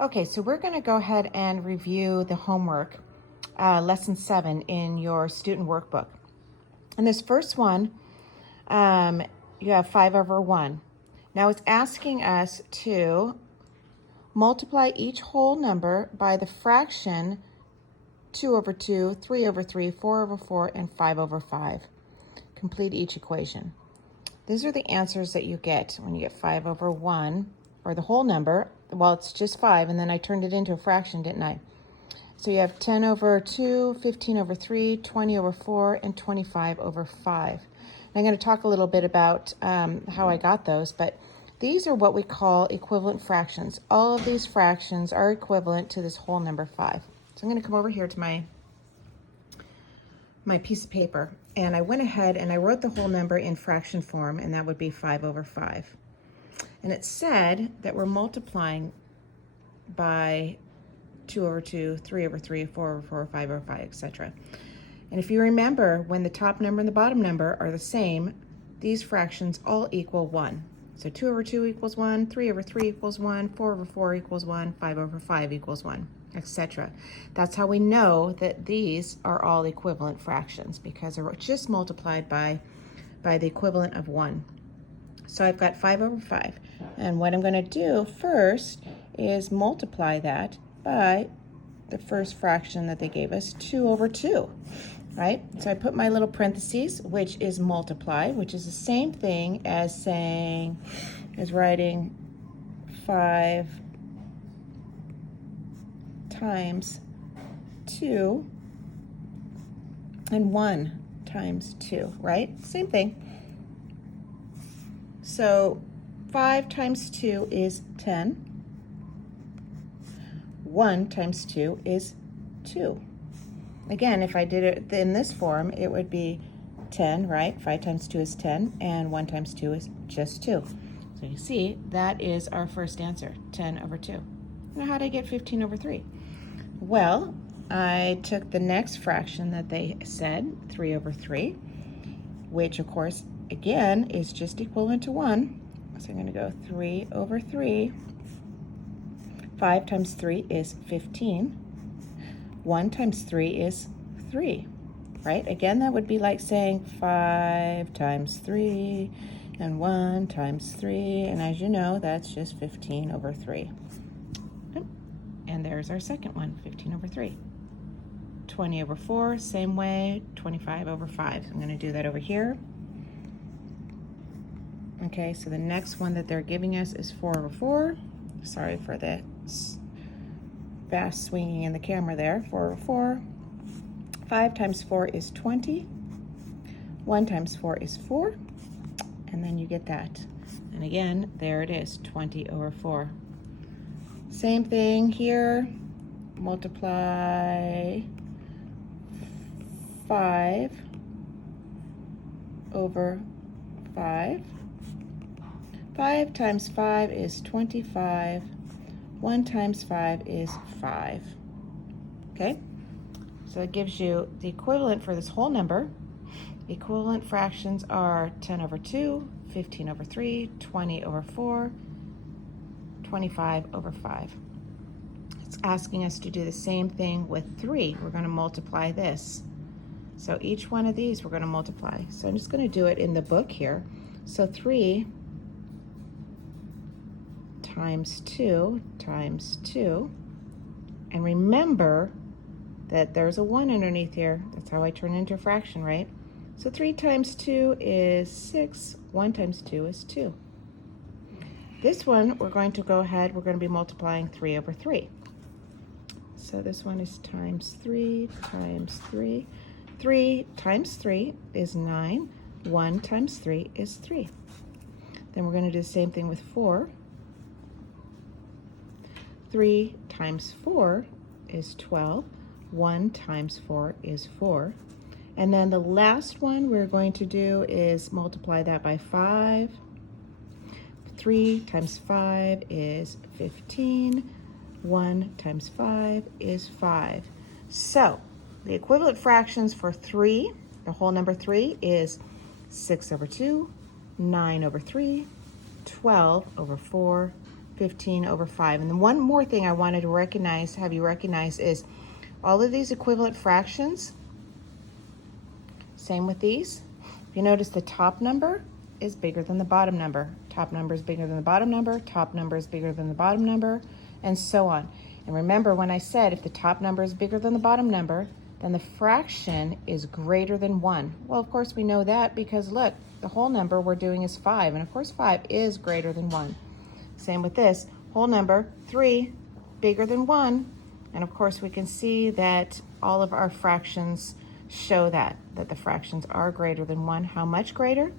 Okay, so we're going to go ahead and review the homework, lesson 7 in your student workbook. And this first one, you have 5 over 1. Now it's asking us to multiply each whole number by the fraction 2 over 2, 3 over 3, 4 over 4, and 5 over 5. Complete each equation. These are the answers that you get when you get 5 over 1, or the whole number. Well, it's just 5, and then I turned it into a fraction, didn't I? So you have 10 over 2, 15 over 3, 20 over 4, and 25 over 5. And I'm going to talk a little bit about how I got those, but these are what we call equivalent fractions. All of these fractions are equivalent to this whole number 5. So I'm going to come over here to my piece of paper, and I went ahead and I wrote the whole number in fraction form, and that would be 5 over 5. And it said that we're multiplying by 2 over 2, 3 over 3, 4 over 4, 5 over 5, etc. And if you remember, when the top number and the bottom number are the same, these fractions all equal 1. So 2 over 2 equals 1, 3 over 3 equals 1, 4 over 4 equals 1, 5 over 5 equals 1, etc. That's how we know that these are all equivalent fractions, because they're just multiplied by the equivalent of 1. So I've got 5 over 5. And what I'm going to do first is multiply that by the first fraction that they gave us, 2 over 2, right? So I put my little parentheses, which is multiply, which is the same thing as writing 5 times 2 and 1 times 2, right? Same thing. So 5 times 2 is 10. 1 times 2 is 2. Again, if I did it in this form, it would be 10, right? 5 times 2 is 10, and 1 times 2 is just 2. So you see, that is our first answer, 10 over 2. Now, how did I get 15 over 3? Well, I took the next fraction that they said, 3 over 3, which, of course, again, is just equivalent to 1. So I'm going to go 3 over 3. 5 times 3 is 15. 1 times 3 is 3, right? Again, that would be like saying 5 times 3 and 1 times 3. And as you know, that's just 15 over 3. And there's our second one, 15 over 3. 20 over 4, same way, 25 over 5. I'm going to do that over here. Okay, so the next one that they're giving us is 4 over 4. Sorry for the fast swinging in the camera there. 4 over 4. 5 times 4 is 20. 1 times 4 is 4. And then you get that. And again, there it is, 20 over 4. Same thing here. Multiply 5 over 5. 5 times 5 is 25. 1 times 5 is 5. Okay? So it gives you the equivalent for this whole number. The equivalent fractions are 10 over 2, 15 over 3, 20 over 4, 25 over 5. It's asking us to do the same thing with 3. We're going to multiply this. So each one of these we're going to multiply. So I'm just going to do it in the book here. So 3 times 2 times 2. And remember that there's a 1 underneath here. That's how I turn it into a fraction, right? So 3 times 2 is 6. 1 times 2 is 2. This one, we're going to go ahead, we're going to be multiplying 3 over 3. So this one is times 3 times 3. 3 times 3 is 9. 1 times 3 is 3. Then we're going to do the same thing with 4. 3 times 4 is 12. 1 times 4 is 4. And then the last one we're going to do is multiply that by 5. 3 times 5 is 15. 1 times 5 is 5. So the equivalent fractions for 3, the whole number 3, is 6 over 2, 9 over 3, 12 over 4, 15 over 5. And then one more thing I wanted to recognize, have you recognize, is all of these equivalent fractions, same with these. If you notice, the top number is bigger than the bottom number. Top number is bigger than the bottom number. Top number is bigger than the bottom number, and so on. And remember when I said if the top number is bigger than the bottom number, then the fraction is greater than 1. Well, of course we know that because look, the whole number we're doing is 5, and of course 5 is greater than 1. Same with this, whole number, 3, bigger than 1, and of course we can see that all of our fractions show that the fractions are greater than 1. How much greater?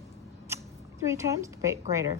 3 times greater.